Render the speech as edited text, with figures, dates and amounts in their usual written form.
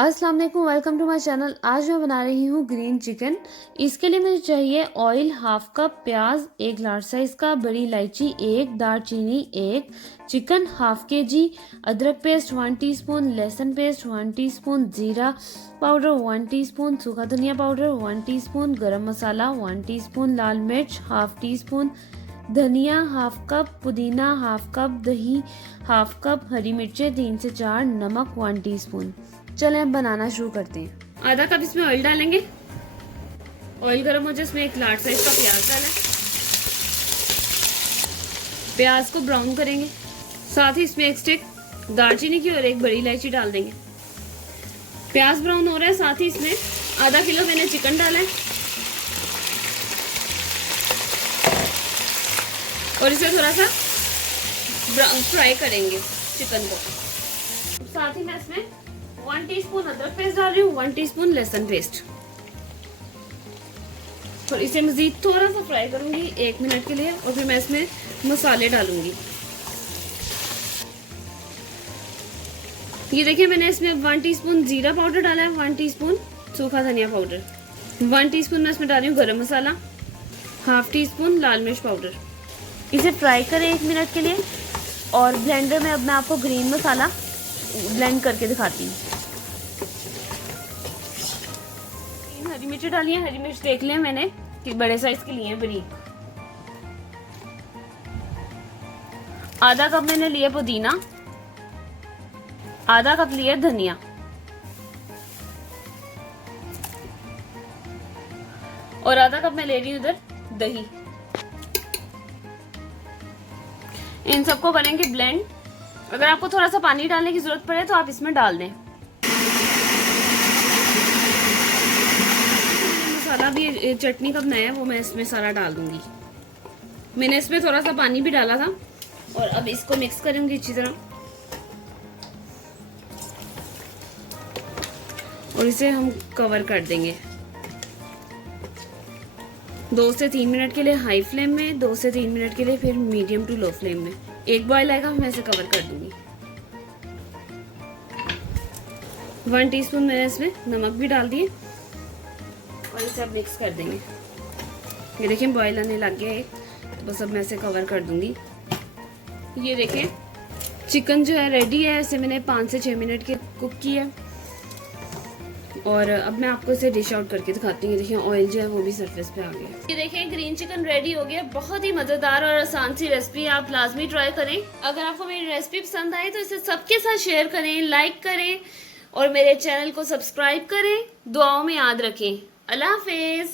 अस्सलाम वालेकुम, welcome to my channel. आज मैं बना रही हूँ ग्रीन चिकन। इसके लिए मुझे चाहिए ऑयल हाफ कप, प्याज एक लार्ज साइज का, बड़ी इलायची एक, दालचीनी एक, चिकन हाफ केजी, अदरक पेस्ट 1 टीस्पून, लहसुन पेस्ट 1 टीस्पून, जीरा पाउडर 1 टीस्पून, सूखा धनिया पाउडर 1 टीस्पून, गरम मसाला 1 टीस्पून, लाल मिर्च हाफ टीस्पून, धनिया हाफ कप, पुदीना हाफ कप, दही हाफ कप, हरी मिर्चें 3 से 4, नमक 1 टीस्पून। चलें अब बनाना शुरू करते हैं। आधा कप इसमें ऑयल डालेंगे। ऑयल गर्म हो जाए, इसमें एक लार्ज साइज का प्याज डालें। प्याज को ब्राउन करेंगे। साथ ही इसमें एक स्टिक दालचीनी की और एक बड़ी इलायची डाल देंगे। प्याज ब्राउन हो रहा है, साथ ही इसमें आधा किलो मैंने चिकन डाला है और इसे थोड़ा सा फ्राई करेंगे चिकन को। साथ ही मैं इसमें 1 टीस्पून अदरक पेस्ट डाल रही हूँ, 1 टीस्पून लहसुन पेस्ट, और इसे मजीद थोड़ा सा फ्राई करूंगी 1 मिनट के लिए, और फिर मैं इसमें मसाले डालूंगी। ये देखिए, मैंने इसमें 1 टीस्पून जीरा पाउडर डाला है, 1 टीस्पून सूखा धनिया पाउडर, 1 टीस्पून मैं इसमें डाल रही हूँ गरम मसाला, हाफ टीस्पून लाल मिर्च पाउडर। इसे फ्राई करें 1 मिनट के लिए, और ब्लेंडर में अब मैं आपको ग्रीन मसाला ब्लेंड करके दिखाती हूँ। हरी मिर्च डाली है, हरी मिर्च देख लिया मैंने कि बड़े साइज की लिए हैं, बड़ी। आधा कप मैंने लिया पुदीना, आधा कप लिया धनिया, और आधा कप मैं ले रही हूँ उधर दही। इन सबको करेंगे ब्लेंड। अगर आपको थोड़ा सा पानी डालने की जरूरत पड़े तो आप इसमें डाल दें। मसाला भी चटनी का बनाया है, वो मैं इसमें सारा डाल दूंगी। मैंने इसमें थोड़ा सा पानी भी डाला था, और अब इसको मिक्स करूंगी अच्छी तरह, और इसे हम कवर कर देंगे 2 से 3 मिनट के लिए हाई फ्लेम में, 2 से 3 मिनट के लिए फिर मीडियम टू लो फ्लेम में। एक बॉयल आएगा, मैं इसे कवर कर दूंगी। 1 टीस्पून मैंने इसमें नमक भी डाल दिए, और इसे अब मिक्स कर देंगे। ये देखिए बॉयल आने लग गया है, तो बस अब मैं इसे कवर कर दूंगी। ये देखिए चिकन जो है रेडी है। इसे मैंने 5 से 6 मिनट के कुक किया, और अब मैं आपको इसे डिश आउट करके दिखाती हूँ। देखिए ऑयल जो है वो भी सरफेस पे आ गया। ये देखिए ग्रीन चिकन रेडी हो गया। बहुत ही मजेदार और आसान सी रेसिपी, आप लाजमी ट्राई करें। अगर आपको मेरी रेसिपी पसंद आई तो इसे सबके साथ शेयर करें, लाइक करें, और मेरे चैनल को सब्सक्राइब करें। दुआओं में याद रखें। अल्लाह हाफिज।